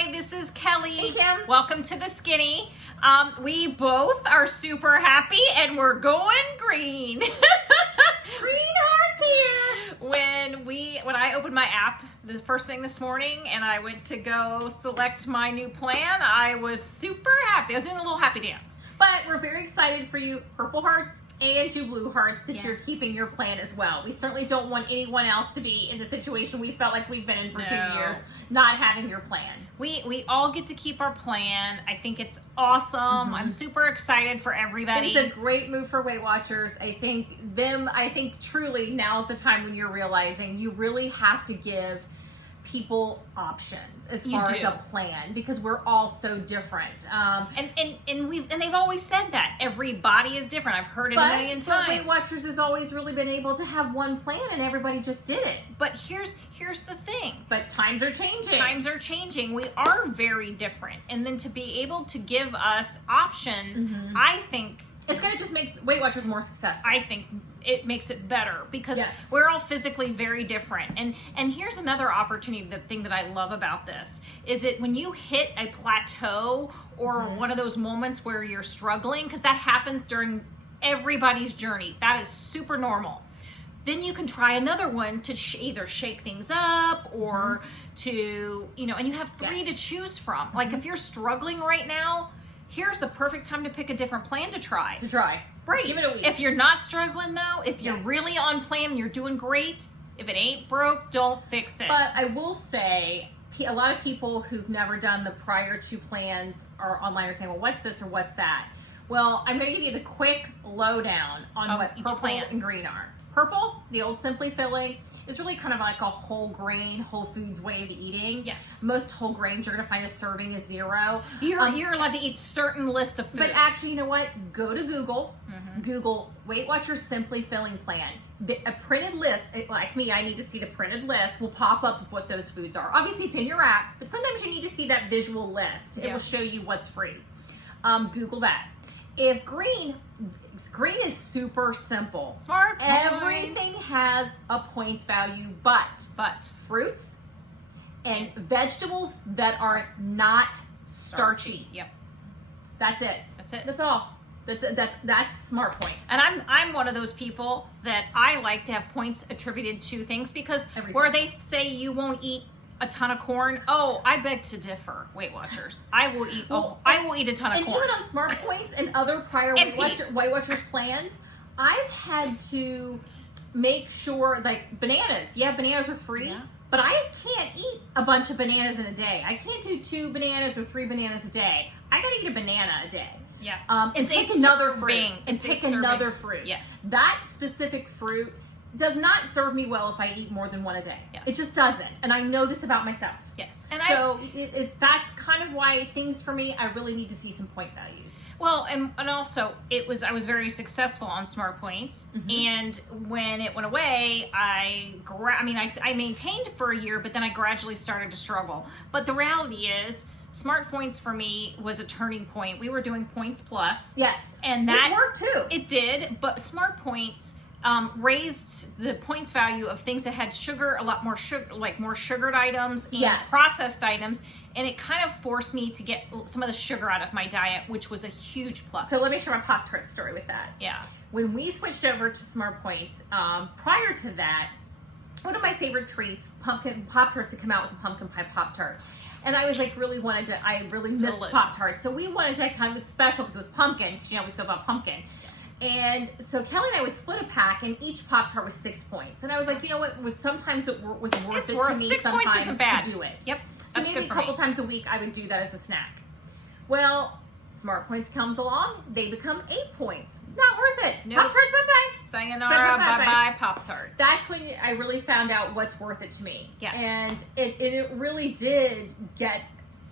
Hi, this is Kelly. Hey, Kim. Welcome to the Skinny. We both are super happy and we're going green. Green hearts here. When I opened my app the first thing this morning and I went to go select my new plan, I was super happy. I was doing a little happy dance. But we're very excited for you, purple hearts and you blue hearts, that you're Yes. keeping your plan as well. We certainly don't want anyone else to be in the situation we felt like we've been in for 2 No. years, not having your plan. We all get to keep our plan. I think it's awesome. I'm super excited for everybody. It's a great move for Weight Watchers. I think truly now's the time when you're realizing you really have to give people options as You far as do. a plan, because we're all so different. And they've always said that every body is different. I've heard it a million times. Weight Watchers has always really been able to have one plan and everybody just did it. But here's the thing. But times are changing. Times are changing. We are very different. And then to be able to give us options, I think It's going to just make Weight Watchers more successful. it makes it better because Yes. we're all physically very different. And here's another opportunity, the thing that I love about this is that when you hit a plateau or one of those moments where you're struggling, because that happens during everybody's journey, that is super normal. Then you can try another one to either shake things up or to, and you have three to choose from. Like if you're struggling right now, here's the perfect time to pick a different plan to try. Right. Give it a week. If you're not struggling though, if you're Yes. really on plan and you're doing great, if it ain't broke, don't fix it. But I will say, a lot of people who've never done the prior two plans are online are saying, well, what's this or what's that? Well, I'm going to give you the quick lowdown on Of what each purple plan. and green are. Purple, the old Simply Filling, is really kind of like a whole grain, whole foods way of eating. Yes. Most whole grains you're going to find a serving is 0. You're allowed to eat certain list of foods. But actually, you know what? Go to Google. Google Weight Watchers Simply Filling Plan. A printed list, like me, I need to see the printed list, will pop up of what those foods are. Obviously, it's in your app, but sometimes you need to see that visual list. It Yeah. will show you what's free. Google that. If green is super simple. Smart points. Everything has a points value, but fruits and vegetables that are not starchy. Yep. That's it. That's it. That's all. That's smart points. And I'm one of those people that I like to have points attributed to things because Everything. where they say you won't eat a ton of corn, I beg to differ, Weight Watchers. I will eat a ton of And corn. even on smart points and other prior And Weight peas. Watchers plans, I've had to make sure, like bananas. Yeah, bananas are free. Yeah. But I can't eat a bunch of bananas in a day. I can't do 2 bananas or 3 bananas a day. I gotta eat a banana a day. Yeah. And It's a take another serving. fruit. And It's a take serving. another fruit. Yes. That specific fruit does not serve me well if I eat more than 1 a day. Yes. It just doesn't. And I know this about myself. Yes. And So that's kind of why things for me, I really need to see some point values. and also I was very successful on Smart Points, and when it went away, I maintained for a year, but then I gradually started to struggle. But the reality is, Smart Points for me was a turning point. We were doing Points Plus. Yes. And Which that worked too. It did, but Smart Points raised the points value of things that had sugar, a lot more sugar, like more sugared items and Yes. processed items, and it kind of forced me to get some of the sugar out of my diet, which was a huge plus. So let me share my Pop-Tart story with that. Yeah. When we switched over to Smart Points, prior to that, one of my favorite treats, pumpkin Pop-Tarts, had come out with a pumpkin pie Pop-Tart. And I was like, I really missed Delicious. Pop-Tarts. So we wanted to kind of special because it was pumpkin, because we feel about pumpkin. And so Kelly and I would split a pack, and each Pop-Tart was 6 points. And I was like, you know what? Sometimes it was worth It's it worth to me 6 points sometimes isn't bad. to do it. Yep. So That's maybe good a for couple me. times a week I would do that as a snack. Well, Smart Points comes along, they become 8 points. Not worth it. Nope. Pop-Tarts, bye-bye. Sayonara, Bye-bye. bye-bye, Pop-Tart. That's when I really found out what's worth it to me. Yes. And it really did get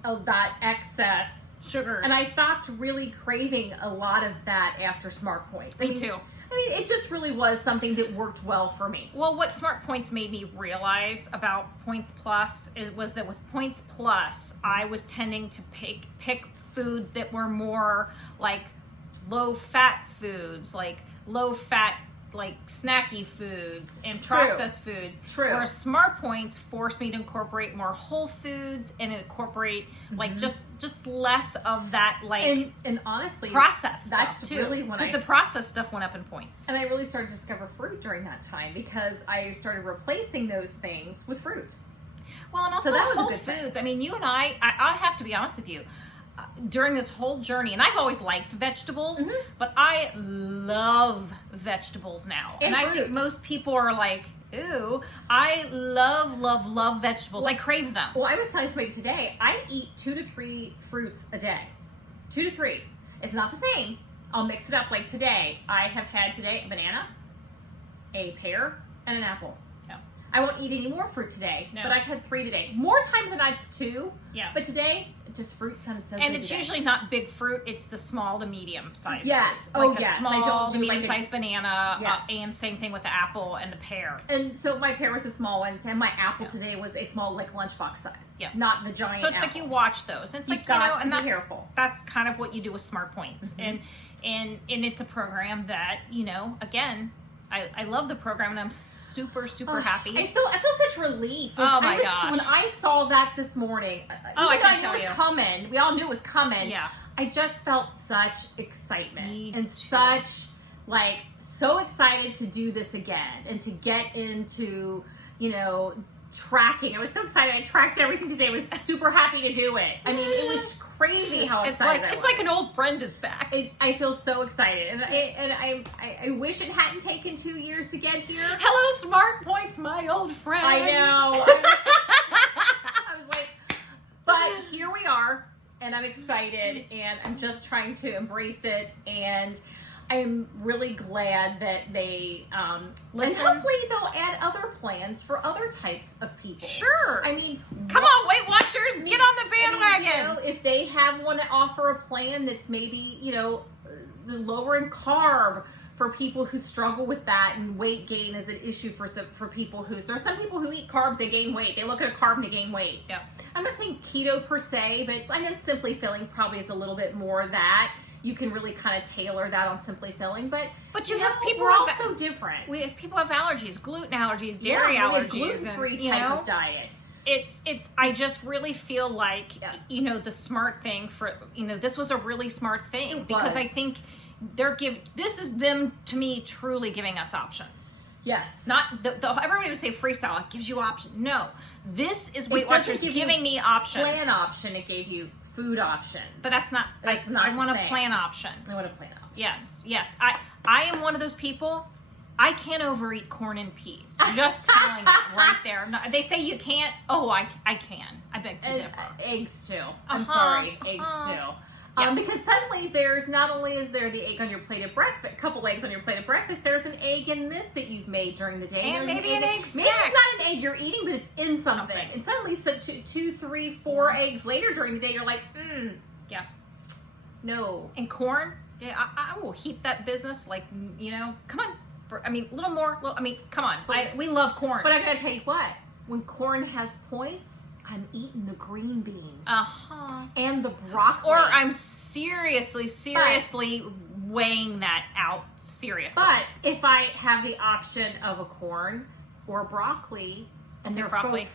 that excess Sugar. and I stopped really craving a lot of that after Smart Points. Me too. It just really was something that worked well for me. Well, what Smart Points made me realize about Points Plus was that with Points Plus, I was tending to pick foods that were more like low-fat foods, like low-fat like snacky foods and True. processed foods. True. Whereas Smart Points force me to incorporate more whole foods and incorporate like just less of that like and honestly, processed that's stuff too. really when because the processed stuff went up in points. and I really started to discover fruit during that time because I started replacing those things with fruit. Well, and also that was a Whole good thing. Foods. I mean, you and I have to be honest with you. During this whole journey, and I've always liked vegetables, but I love vegetables now. And I fruit. think most people are like, ew. I love vegetables. I crave them. Well, I was telling somebody today, I eat 2 to 3 fruits a day. 2 to 3. It's not the same. I'll mix it up. Like today, I have had today a banana, a pear, and an apple. Yeah. I won't eat any more fruit today, No. but I've had 3 today. More times than not, it's 2. Yeah. But today, just fruit sounds so And good it's today. usually not big fruit, it's the small to medium size Yes. fruit. Oh, Like a yes. I small don't to do like medium a- sized banana, Yes. and same thing with the apple and the pear. And so my pear was a small one, and my apple Yeah. today was a small, like lunchbox size. Yeah. Not the giant. So it's like apple. you watch those. It's You've like, got you know, to and be that's careful. that's kind of what you do with Smart Points. And it's a program that, you know, again, I love the program and I'm super happy. I feel such relief. Oh my gosh. When I saw that this morning, Oh, I even though can knew tell it was you. coming. We all knew it was coming. Yeah. I just felt such excitement Me and too. such like so excited to do this again and to get into, you know, tracking. I was so excited. I tracked everything today. I was super happy to do it. I mean, it was crazy how excited I was. It's like an old friend is back. I feel so excited, and I wish it hadn't taken 2 years to get here. Hello, Smart Points, my old friend. I know. I was like, but here we are, and I'm excited, and I'm just trying to embrace it, and I'm really glad that they and Listened. hopefully they'll add other plans for other types of people. Sure. I mean, Come on, Weight Watchers, get on the bandwagon. I mean, you know, if they want to offer a plan that's maybe, you know, lower in carb for people who struggle with that, and weight gain is an issue for people there's some people who eat carbs, they gain weight. They look at a carb and they gain weight. Yeah. I'm not saying keto per se, but I know Simply Filling probably is a little bit more that. You can really kind of tailor that on Simply Filling, but you have people we're all with so different. if people have allergies, gluten allergies, dairy allergies, gluten-free and, you type know, of diet. it's I just really feel like Yeah. you know, the smart thing for, you know, this was a really smart thing It because was. I think this is them to me truly giving us options. Yes. Not the everybody would say freestyle, it gives you options. No, this is Weight doesn't Watchers give you giving me options. Plan option, it gave you food options. But that's not That's I, not I want the a same. plan option. I want a plan option. Yes. I am one of those people. I can't overeat corn and peas. Just telling you right there. No, they say you can't. Oh, I can. I beg to And, differ. eggs too. I'm Uh-huh, sorry, eggs uh-huh. too. Yeah. Because suddenly there's not only is there the egg on your plate at breakfast, a couple eggs on your plate at breakfast, there's an egg in this that you've made during the day. And There's maybe an egg Maybe snack. it's not an egg you're eating, but it's in something. Something. And suddenly, so 2, 3, 4 eggs later during the day, you're like, Yeah. no. And corn, yeah, I will heat that business like, you know, come on. I mean, a little more. I mean, come on. We love corn. But I gotta tell you what, when corn has points, I'm eating the green bean and the broccoli. Or I'm seriously weighing that out seriously. But if I have the option of a corn or broccoli, and they're broccoli. both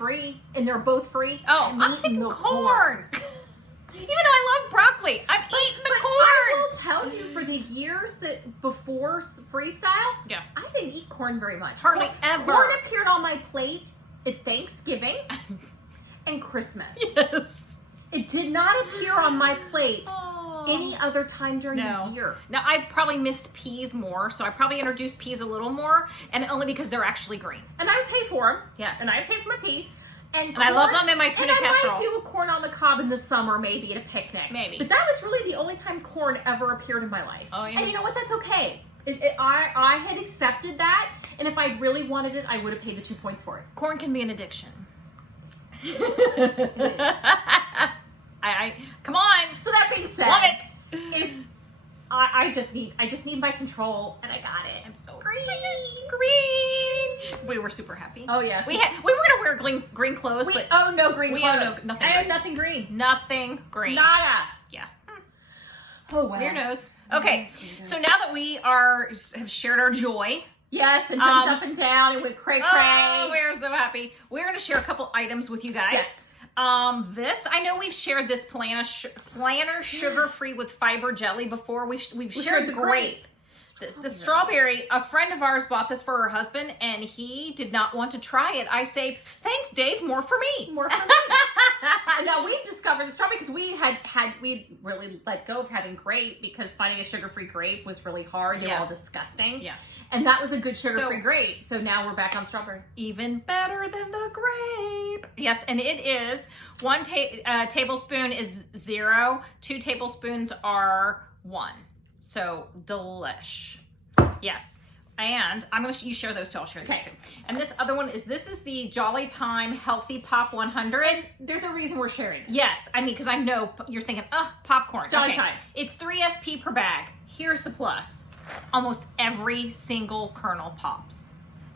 free, Oh, I'm eating taking the corn. Even though I love broccoli, I'm eating the But corn. I will tell you, for the years that before freestyle, Yeah. I didn't eat corn very much. Hardly Corn- ever. Corn appeared on my plate at Thanksgiving and Christmas. Yes. It did not appear on my plate Oh. any other time during No. the year. Now, I probably missed peas more, so I probably introduced peas a little more, and only because they're actually green. And I pay for them. Yes. And I pay for my peas. And I love them in my tuna and I casserole. might do a corn on the cob in the summer, maybe at a picnic. Maybe. But that was really the only time corn ever appeared in my life. Oh, yeah. And you know what? That's okay. I had accepted that, and if I really wanted it, I would have paid the 2 points for it. Corn can be an addiction. It is. I come on. So that being said, Love it. if I just need my control, and I got it. I'm so Green. green. We were super happy. Oh yes, We were gonna wear green clothes, but no green we clothes. have nothing I have green. nothing green. nothing green. Nada. Yeah. Oh wow. Weirdos. Okay, so now that we have shared our joy Yes, and jumped up and down and went cray cray. Oh, we're so happy. We're going to share a couple items with you guys. Yes. This, I know we've shared this Planner sugar-free with fiber jelly before. We've shared the grape. The strawberry, a friend of ours bought this for her husband, and he did not want to try it. I say, thanks, Dave, more for me. More for me. Now, we've discovered the strawberry because we really let go of having grape because finding a sugar-free grape was really hard. They were all disgusting. Yeah. And that was a good sugar-free grape. So now we're back on strawberry. Even better than the grape. Yes, and it is 1 tablespoon is 0. 2 tablespoons are 1. So delish. Yes. And I'm going to, you share those two, I'll share these too. And this other one is, this is the Jolly Time Healthy Pop 100. And there's a reason we're sharing. Yes. I mean, because I know you're thinking, popcorn. It's Jolly Time. It's 3 SP per bag. Here's the plus. Almost every single kernel pops.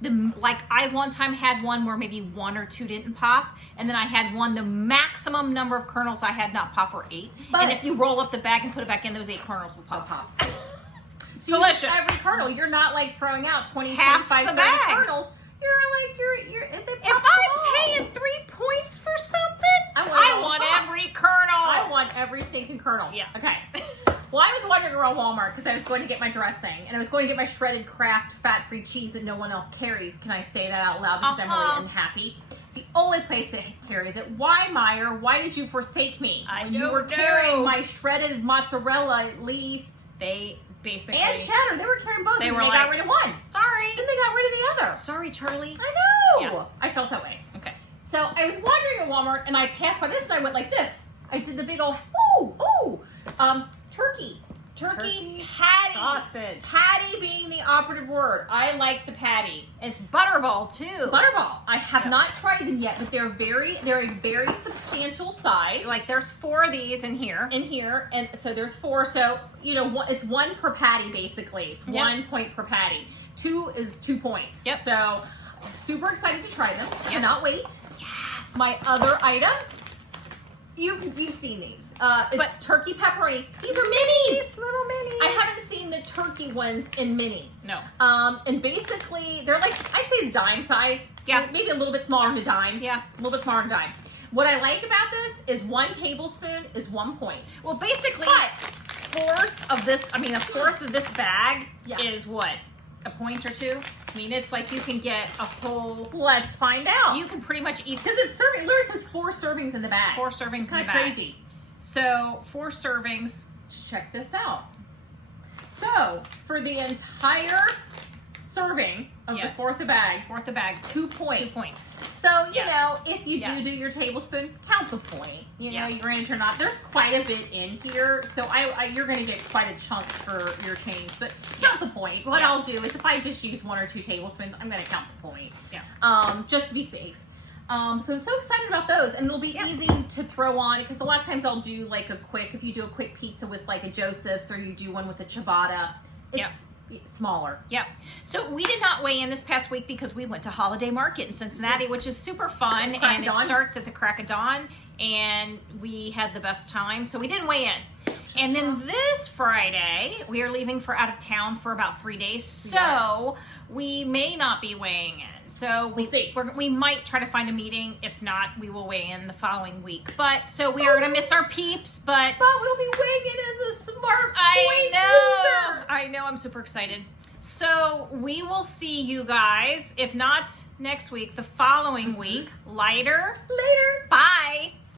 Like I one time had one where maybe 1 or 2 didn't pop, and then I had one, the maximum number of kernels I had not pop were 8. And if you roll up the bag and put it back in, those 8 kernels will pop. So delicious. Every kernel, you're not like throwing out 20, Half 25 the bag. kernels. You're If I'm paying 3 points for something, I want every kernel. I want every stinking kernel. Yeah. Okay. Well, I was wandering around Walmart because I was going to get my dressing and I was going to get my shredded Kraft fat-free cheese that no one else carries. Can I say that out loud because I'm really unhappy? It's the only place that carries it. Why, Meyer? Why did you forsake me? I when don't you were know. carrying my shredded mozzarella at least. They basically And cheddar. They were carrying both. They and were they like, got rid of one. sorry. Then they got rid of the other. Sorry, Charlie. I know. Yeah. I felt that way. Okay. So I was wandering at Walmart and I passed by this and I went like this. I did the big old turkey patty. Sausage. Patty being the operative word. I like the patty. It's Butterball too. Butterball. I have not tried them yet, but they're a very substantial size. Like there's 4 of these in here. In here, and so there's 4. So it's 1 per patty basically. It's 1 point per patty. 2 is 2 points. Yep. So super excited to try them. Cannot wait. Yes. My other item. You've seen these. It's turkey pepperoni. These are minis. Little minis. I haven't seen the turkey ones in mini. No. And basically, they're like, I'd say dime size. Yeah. Maybe a little bit smaller than a dime. Yeah. A little bit smaller than a dime. What I like about this is 1 tablespoon is 1 point. Well, basically, But a fourth of this bag Yeah. is what? A point or 2? I mean, it's like you can get a whole. Let's find out. You can pretty much eat Because it's serving. It literally says 4 servings in the bag. 4 servings It's in the kind of bag. crazy. So 4 servings. Check this out. So for the entire serving of the fourth of bag, 2 points. 2 points. So, Yes. if you Yes. do your tablespoon, count the point. Yeah. You're in it or not. There's quite a bit in here, so you're going to get quite a chunk for your change, but count the point. What Yeah. I'll do is if I just use 1 or 2 tablespoons, I'm going to count the point. Yeah. Just to be safe. So I'm so excited about those, and it'll be easy to throw on, because a lot of times I'll do like if you do a quick pizza with like a Joseph's, or you do one with a ciabatta, it's smaller. Yep. So we did not weigh in this past week because we went to Holiday Market in Cincinnati, which is super fun, Crack and of it dawn. starts at the crack of dawn, and we had the best time, so we didn't weigh in. And then this Friday, we are leaving for out of town for about 3 days, so we may not be weighing in. So We'll see. we might try to find a meeting. If not, we will weigh in the following week. But so we are going to miss our peeps, but We'll be weighing in as a smart I know. I'm super excited. So we will see you guys, if not next week, the following week. Lighter. Later. Bye.